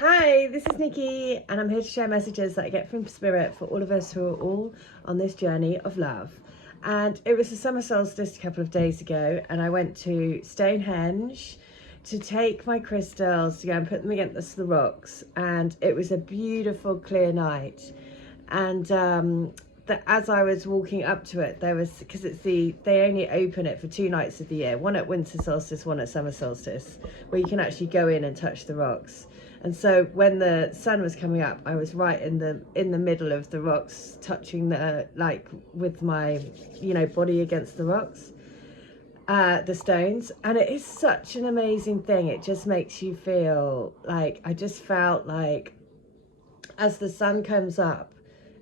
Hi, this is Nikki, and I'm here to share messages that I get from Spirit for all of us who are all on this journey of love. And it was the summer solstice a couple of days ago, and I went to Stonehenge to take my crystals to go and put them against the rocks. And it was a beautiful, clear night. And as I was walking up to it, there was, because they only open it for 2 nights of the year, one at winter solstice, one at summer solstice, where you can actually go in and touch the rocks. And so when the sun was coming up, I was right in the middle of the rocks, touching with my body against the rocks, the stones. And it is such an amazing thing. It just makes you feel like, I just felt like as the sun comes up,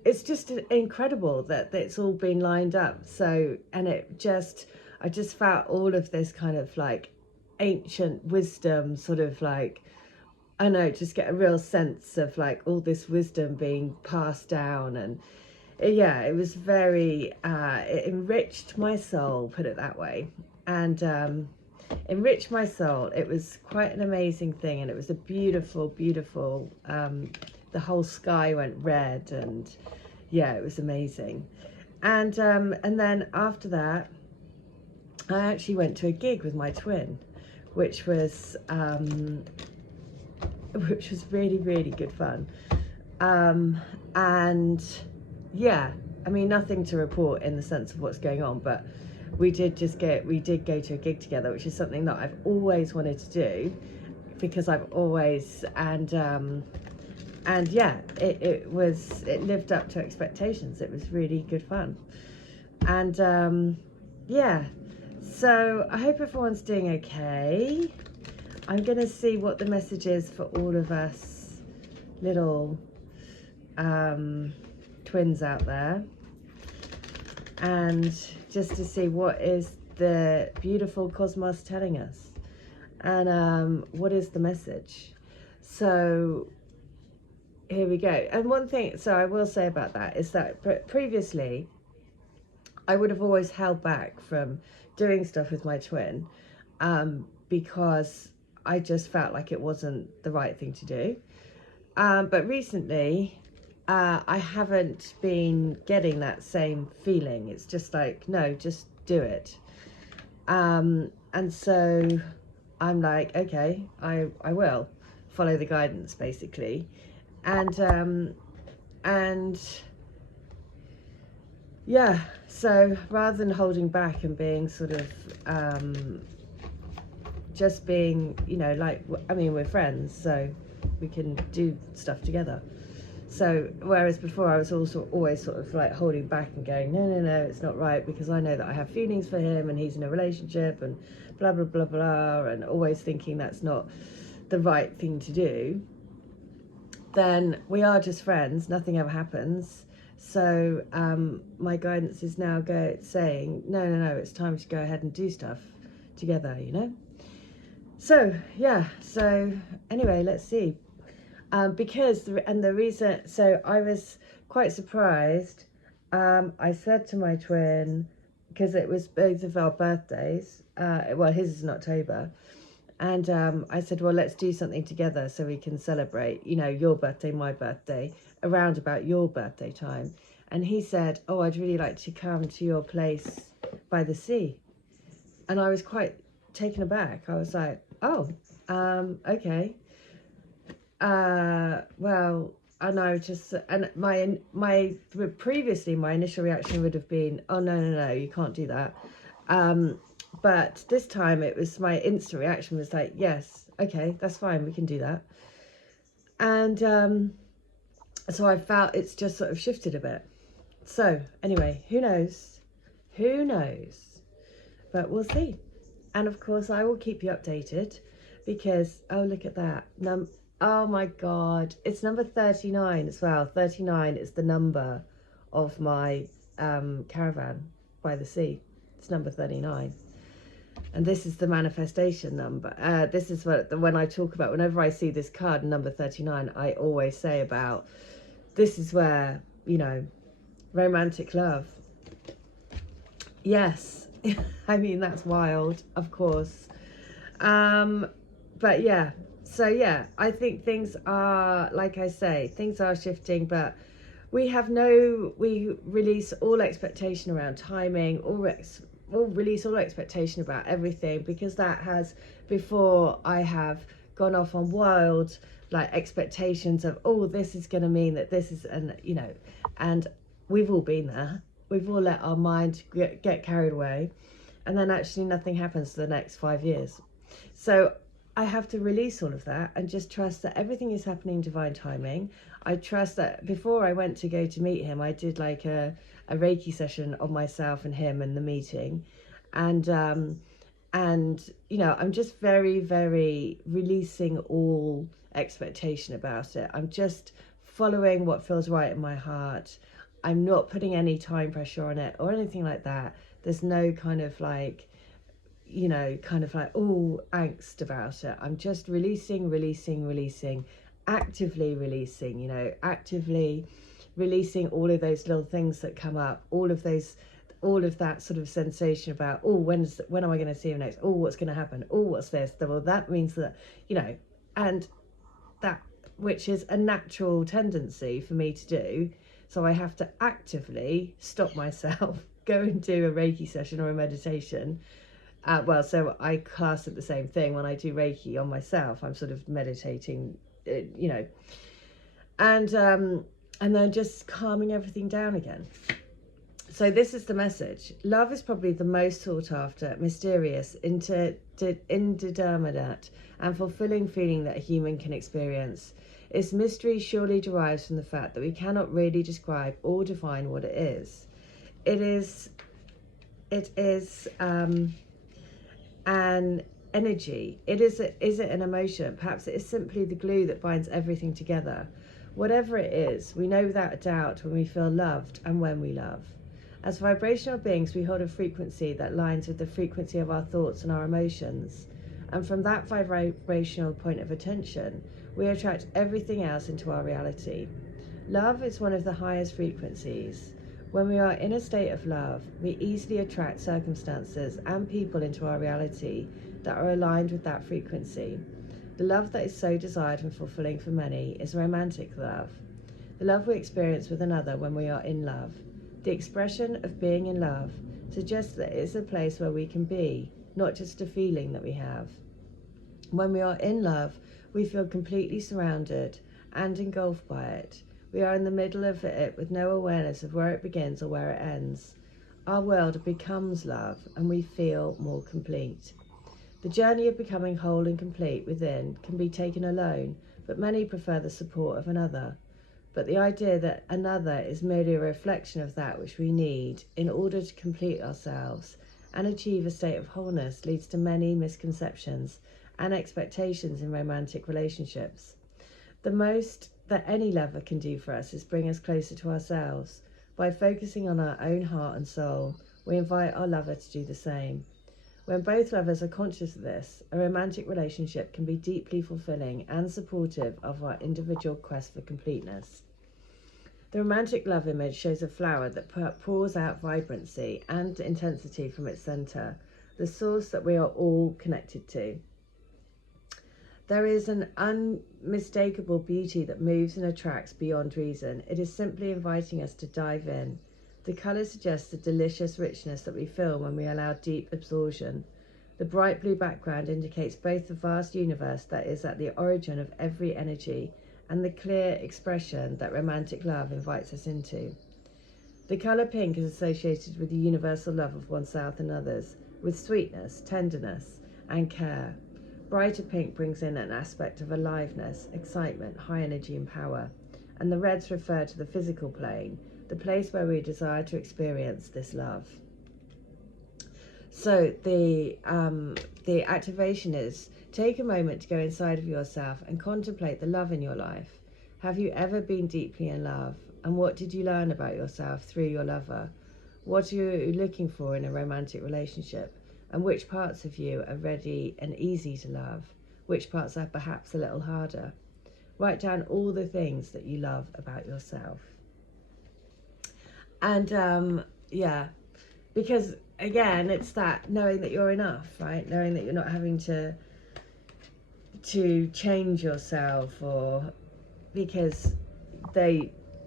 it's just incredible that it's all been lined up. So, and I just felt all of this kind of like ancient wisdom, sort of like, I don't know, just get a real sense of like all this wisdom being passed down. And yeah, it was very, it enriched my soul, put it that way. And enriched my soul. It was quite an amazing thing. And it was a beautiful, beautiful, the whole sky went red, and yeah, it was amazing. And then after that, I actually went to a gig with my twin, which was really, really good fun. And yeah, I mean, nothing to report in the sense of what's going on, but we did go to a gig together, which is something that I've always wanted to do, because I've always, and yeah, it lived up to expectations. It was really good fun. And yeah, so I hope everyone's doing okay. I'm going to see what the message is for all of us little twins out there, and just to see what is the beautiful cosmos telling us, and what is the message. So here we go. And one thing, so I will say about that, is that previously I would have always held back from doing stuff with my twin, because I just felt like it wasn't the right thing to do. But recently, I haven't been getting that same feeling. It's just like, no, just do it. And so I'm like, okay, I will follow the guidance, basically. And yeah, so rather than holding back and being sort of, just being, like, I mean, we're friends, so we can do stuff together. So whereas before I was also always sort of like holding back and going, no, it's not right, because I know that I have feelings for him and he's in a relationship and blah, blah, blah, blah, and always thinking that's not the right thing to do, then we are just friends, nothing ever happens. So my guidance is now saying, no, it's time to go ahead and do stuff together, So yeah, so anyway, let's see. Because the reason, so I was quite surprised. I said to my twin, because it was both of our birthdays, well, his is in October, and I said, well, let's do something together so we can celebrate, your birthday, my birthday, around about your birthday time. And he said, oh, I'd really like to come to your place by the sea. And I was quite taken aback. I was like, oh, okay. Well, and I just, and previously my initial reaction would have been, oh, no, you can't do that. But this time it was, my instant reaction was like, yes, okay, that's fine, we can do that. And so I felt it's just sort of shifted a bit. So anyway, who knows, but we'll see. And of course I will keep you updated, because, oh, look at that, oh my God, it's number 39 as well. 39 is the number of my caravan by the sea. It's number 39. And this is the manifestation number. This is when I talk about, whenever I see this card, number 39, I always say about, this is where, romantic love. Yes. I mean, that's wild, of course. But yeah, So yeah, I think things are, like I say, things are shifting, but we release all expectation around timing, or release all expectation about everything, because that has, before I have gone off on wild like expectations of, oh, this is going to mean that this is, and and we've all been there. We've all let our mind get carried away, and then actually nothing happens for the next 5 years. So I have to release all of that and just trust that everything is happening in divine timing. I trust that before I went to go to meet him, I did like a Reiki session on myself and him and the meeting. And I'm just very, very releasing all expectation about it. I'm just following what feels right in my heart. I'm not putting any time pressure on it or anything like that. There's no kind of like, oh, angst about it. I'm just releasing, actively releasing, actively releasing all of those little things that come up, all of that sort of sensation about, oh, when am I going to see him next? Oh, what's going to happen? Oh, what's this? Well, that means that, and that, which is a natural tendency for me to do. So I have to actively stop myself, go and do a Reiki session or a meditation. So I class it the same thing. When I do Reiki on myself, I'm sort of meditating, and then just calming everything down again. So this is the message. Love is probably the most sought after, mysterious, indeterminate, and fulfilling feeling that a human can experience. Its mystery surely derives from the fact that we cannot really describe or define what it is. It is an energy. Is it an emotion? Perhaps it is simply the glue that binds everything together. Whatever it is, we know without a doubt when we feel loved and when we love. As vibrational beings, we hold a frequency that lines with the frequency of our thoughts and our emotions. And from that vibrational point of attention, we attract everything else into our reality. Love is one of the highest frequencies. When we are in a state of love, we easily attract circumstances and people into our reality that are aligned with that frequency. The love that is so desired and fulfilling for many is romantic love. The love we experience with another when we are in love. The expression of being in love suggests that it is a place where we can be, not just a feeling that we have. When we are in love, we feel completely surrounded and engulfed by it. We are in the middle of it with no awareness of where it begins or where it ends. Our world becomes love and we feel more complete. The journey of becoming whole and complete within can be taken alone, but many prefer the support of another. But the idea that another is merely a reflection of that which we need in order to complete ourselves and achieve a state of wholeness leads to many misconceptions and expectations in romantic relationships. The most that any lover can do for us is bring us closer to ourselves. By focusing on our own heart and soul, we invite our lover to do the same. When both lovers are conscious of this, a romantic relationship can be deeply fulfilling and supportive of our individual quest for completeness. The romantic love image shows a flower that pours out vibrancy and intensity from its center, the source that we are all connected to. There is an unmistakable beauty that moves and attracts beyond reason. It is simply inviting us to dive in. The colour suggests the delicious richness that we feel when we allow deep absorption. The bright blue background indicates both the vast universe that is at the origin of every energy and the clear expression that romantic love invites us into. The colour pink is associated with the universal love of oneself and others, with sweetness, tenderness, and care. Brighter pink brings in an aspect of aliveness, excitement, high energy, and power. And the reds refer to the physical plane, the place where we desire to experience this love. So the activation is, take a moment to go inside of yourself and contemplate the love in your life. Have you ever been deeply in love? And what did you learn about yourself through your lover? What are you looking for in a romantic relationship? And which parts of you are ready and easy to love? Which parts are perhaps a little harder? Write down all the things that you love about yourself. And because again, it's that knowing that you're enough, right? Knowing that you're not having to to change yourself, or because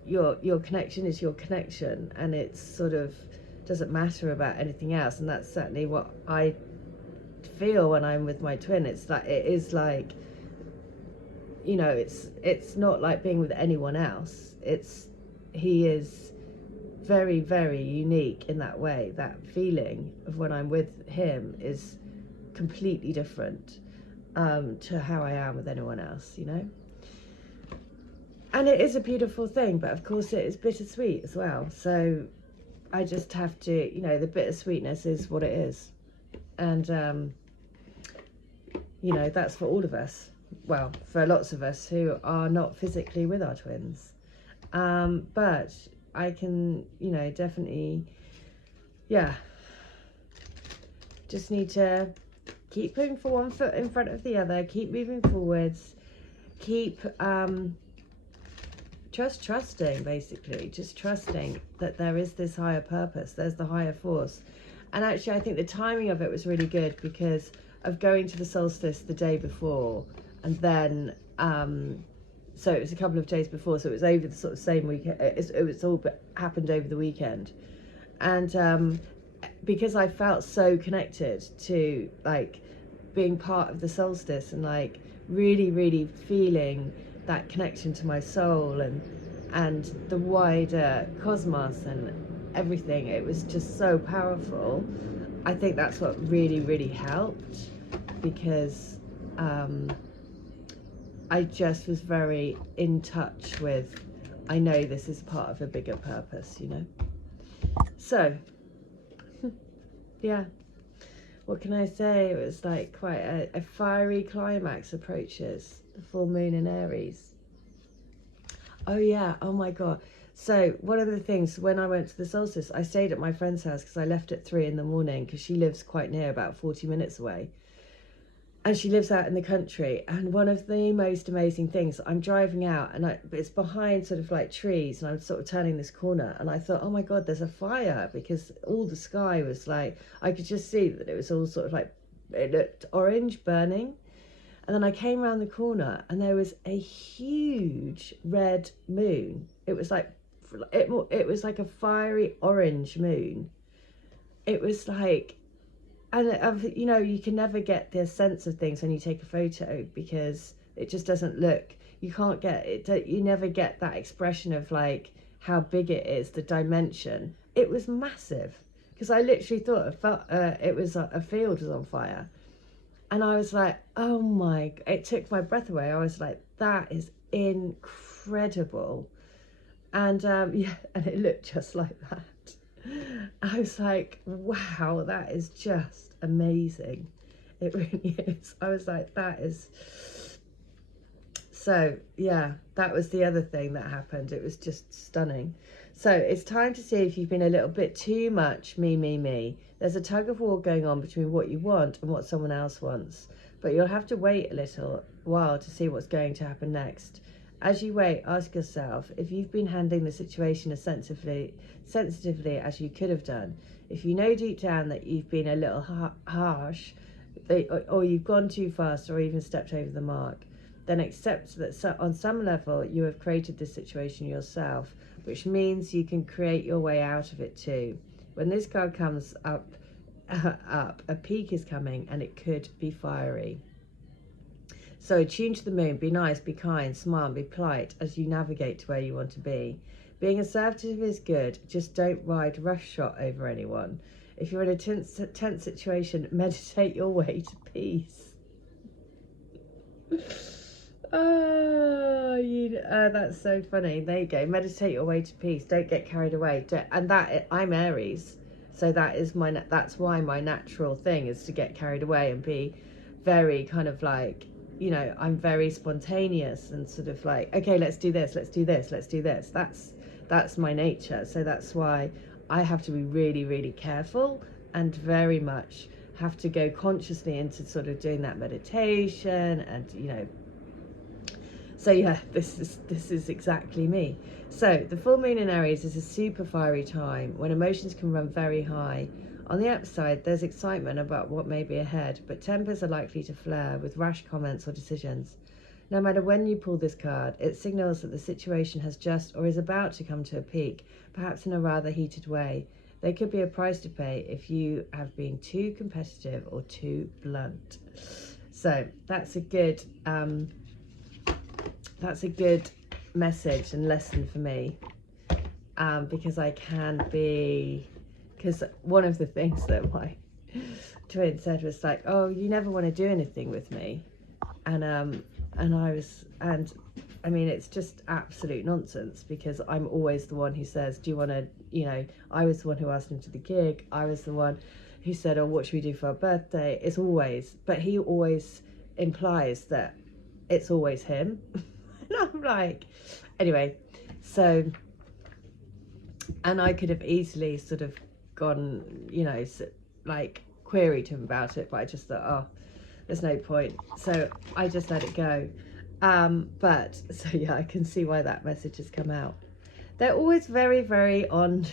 your connection is your connection, and it's sort of doesn't matter about anything else. And that's certainly what I feel when I'm with my twin. It's like, it is like, you know, it's not like being with anyone else. He is very, very unique in that way. That feeling of when I'm with him is completely different to how I am with anyone else, you know. And it is a beautiful thing, but of course it is bittersweet as well. So I just have to, you know, the bittersweetness is what it is. And, you know, that's for all of us. Well, for lots of us who are not physically with our twins. But I can, you know, definitely, yeah, just need to keep putting for one foot in front of the other, keep moving forwards, keep just trusting, basically, just trusting that there is this higher purpose, there's the higher force. And actually, I think the timing of it was really good because of going to the solstice the day before, and then so it was a couple of days before, so it was over the sort of same weekend. It was all happened over the weekend, and because I felt so connected to like being part of the solstice, and like really, really feeling that connection to my soul and the wider cosmos and everything. It was just so powerful. I think that's what really, really helped, because I just was very in touch with, I know this is part of a bigger purpose, you know. So yeah, what can I say? It was like quite a fiery climax approaches the full moon in Aries. Oh yeah, oh my god. So one of the things, when I went to the solstice, I stayed at my friend's house because I left at 3 in the morning, because she lives quite near, about 40 minutes away. And she lives out in the country. And one of the most amazing things, I'm driving out and it's behind sort of like trees, and I'm sort of turning this corner, and I thought, oh my God, there's a fire, because all the sky was like, I could just see that it was all sort of like, it looked orange, burning. And then I came around the corner and there was a huge red moon. It was like, it was like a fiery orange moon. It was like, and you know, you can never get the sense of things when you take a photo, because it just doesn't look, you can't get it, you never get that expression of like how big it is, the dimension. It was massive, because I literally thought it was a field was on fire. And I was like, oh my, it took my breath away. I was like, that is incredible. And yeah, and it looked just like that. I was like, wow, that is just amazing. It really is. I was like, that is. So yeah, that was the other thing that happened. It was just stunning. So it's time to see if you've been a little bit too much me. There's a tug of war going on between what you want and what someone else wants, but you'll have to wait a little while to see what's going to happen next. As you wait, ask yourself if you've been handling the situation as sensitively as you could have done. If you know deep down that you've been a little harsh, or you've gone too fast, or even stepped over the mark, then accept that on some level you have created this situation yourself, which means you can create your way out of it too. When this card comes up, a peak is coming, and it could be fiery. So tune to the moon, be nice, be kind, smile, and be polite as you navigate to where you want to be. Being assertive is good, just don't ride roughshod over anyone. If you're in a tense situation, meditate your way to peace. Oh, that's so funny. There you go. Meditate your way to peace. Don't get carried away. And that, I'm Aries, so that's why my natural thing is to get carried away and be very kind of like, you know, I'm very spontaneous and sort of like, okay, let's do this, let's do this, let's do this. That's my nature. So that's why I have to be really, really careful, and very much have to go consciously into sort of doing that meditation, and you know. So yeah, this is exactly me. So the full moon in Aries is a super fiery time when emotions can run very high. On the upside, there's excitement about what may be ahead, but tempers are likely to flare with rash comments or decisions. No matter when you pull this card, it signals that the situation has just or is about to come to a peak, perhaps in a rather heated way. There could be a price to pay if you have been too competitive or too blunt. So that's a good message and lesson for me, because I can be, because one of the things that my twin said was like, oh, you never want to do anything with me, and I mean, it's just absolute nonsense, because I'm always the one who says, do you want to, you know, I was the one who asked him to the gig, I was the one who said, oh, what should we do for our birthday? It's always, but he always implies that it's always him. And I'm like, anyway, so, and I could have easily sort of gone, you know, like queried him about it, but I just thought, oh, there's no point, so I just let it go. But so yeah, I can see why that message has come out. They're always very, very on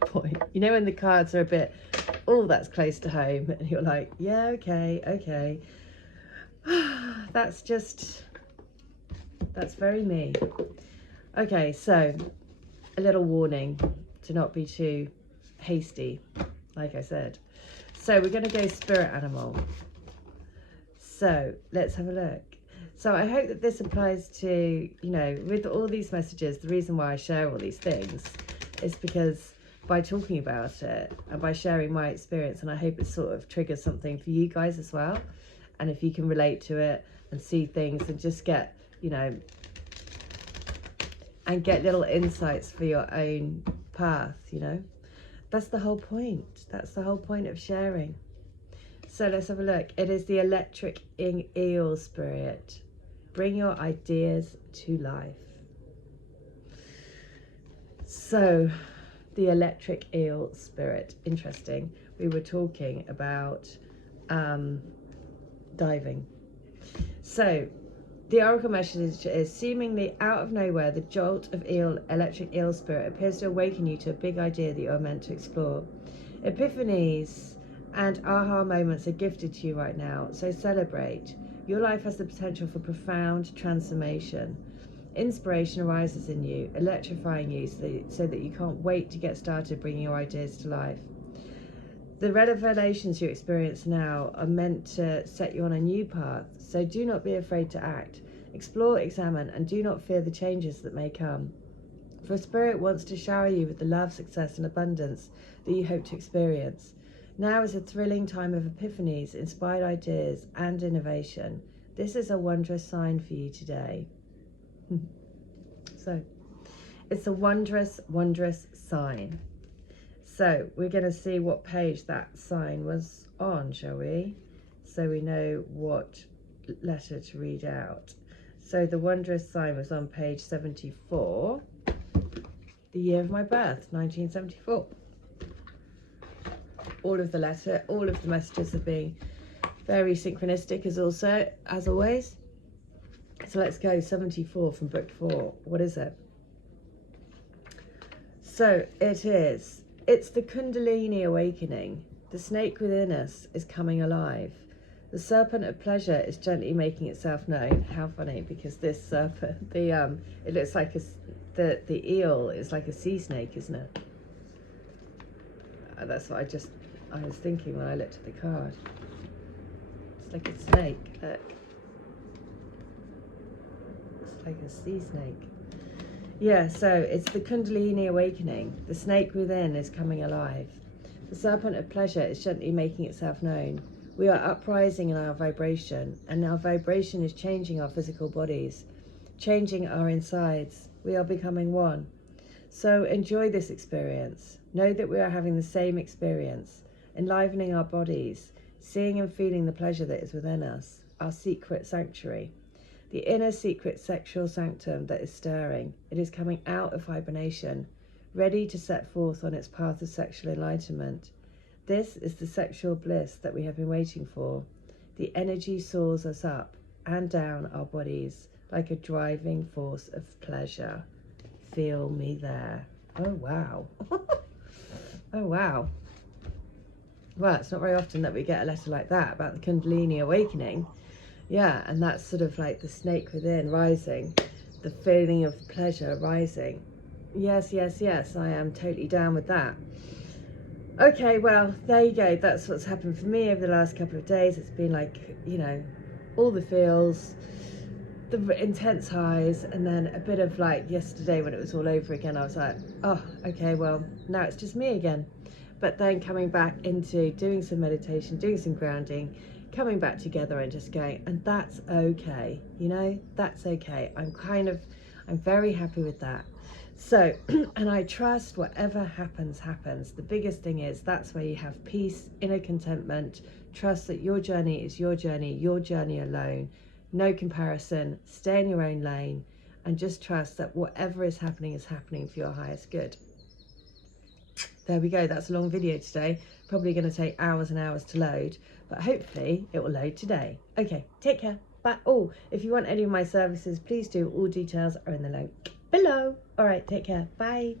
point, you know, when the cards are a bit, oh, that's close to home, and you're like, yeah, okay. That's very me. Okay, so a little warning to not be too hasty, like I said. So we're going to go spirit animal. So let's have a look. So I hope that this applies to, you know, with all these messages, the reason why I share all these things is because by talking about it and by sharing my experience, and I hope it sort of triggers something for you guys as well. And if you can relate to it and see things and just get, you know, and get little insights for your own path, you know, that's the whole point. That's the whole point of sharing. So let's have a look. It is the electric eel spirit. Bring your ideas to life. So the electric eel spirit, interesting. We were talking about diving. So the oracle message is, seemingly out of nowhere, the jolt of electric eel spirit appears to awaken you to a big idea that you are meant to explore. Epiphanies and aha moments are gifted to you right now, so celebrate. Your life has the potential for profound transformation. Inspiration arises in you, electrifying you so that you can't wait to get started bringing your ideas to life. The revelations you experience now are meant to set you on a new path, so do not be afraid to act. Explore, examine, and do not fear the changes that may come. For Spirit wants to shower you with the love, success, and abundance that you hope to experience. Now is a thrilling time of epiphanies, inspired ideas, and innovation. This is a wondrous sign for you today. So, it's a wondrous, wondrous sign. So, we're going to see what page that sign was on, shall we? So we know what letter to read out. So, the wondrous sign was on page 74, the year of my birth, 1974. All of the messages are being very synchronistic as always. So let's go 74 from book 4. What is it? So it's the Kundalini awakening. The snake within us is coming alive. The serpent of pleasure is gently making itself known. How funny, because this serpent, it looks like the eel is like a sea snake, isn't it? That's what I was thinking when I looked at the card. It's like a snake, look. It's like a sea snake. Yeah, so it's the Kundalini awakening. The snake within is coming alive. The serpent of pleasure is gently making itself known. We are uprising in our vibration, and our vibration is changing our physical bodies, changing our insides. We are becoming one. So enjoy this experience. Know that we are having the same experience, enlivening our bodies, seeing and feeling the pleasure that is within us, our secret sanctuary. The inner secret sexual sanctum that is stirring. It is coming out of hibernation, ready to set forth on its path of sexual enlightenment. This is the sexual bliss that we have been waiting for. The energy soars us up and down our bodies like a driving force of pleasure. Feel me there. Oh, wow. Oh, wow. well, it's not very often that we get a letter like that about the Kundalini awakening. Yeah, and that's sort of like the snake within rising, the feeling of pleasure rising. Yes, yes, yes, I am totally down with that. Okay, well, there you go. That's what's happened for me over the last couple of days. It's been like, you know, all the feels, the intense highs, and then a bit of like yesterday when it was all over again. I was like, oh, okay, well, now it's just me again. But then coming back into doing some meditation, doing some grounding, coming back together and just going, and that's okay, you know, that's okay. I'm very happy with that. So, and I trust whatever happens, happens. The biggest thing is that's where you have peace, inner contentment, trust that your journey is your journey alone, no comparison, stay in your own lane, and just trust that whatever is happening for your highest good. There we go. That's a long video today. Probably going to take hours and hours to load, but hopefully it will load today. Okay, take care. Bye. Oh, if you want any of my services, please do. All details are in the link below. All right, take care. Bye.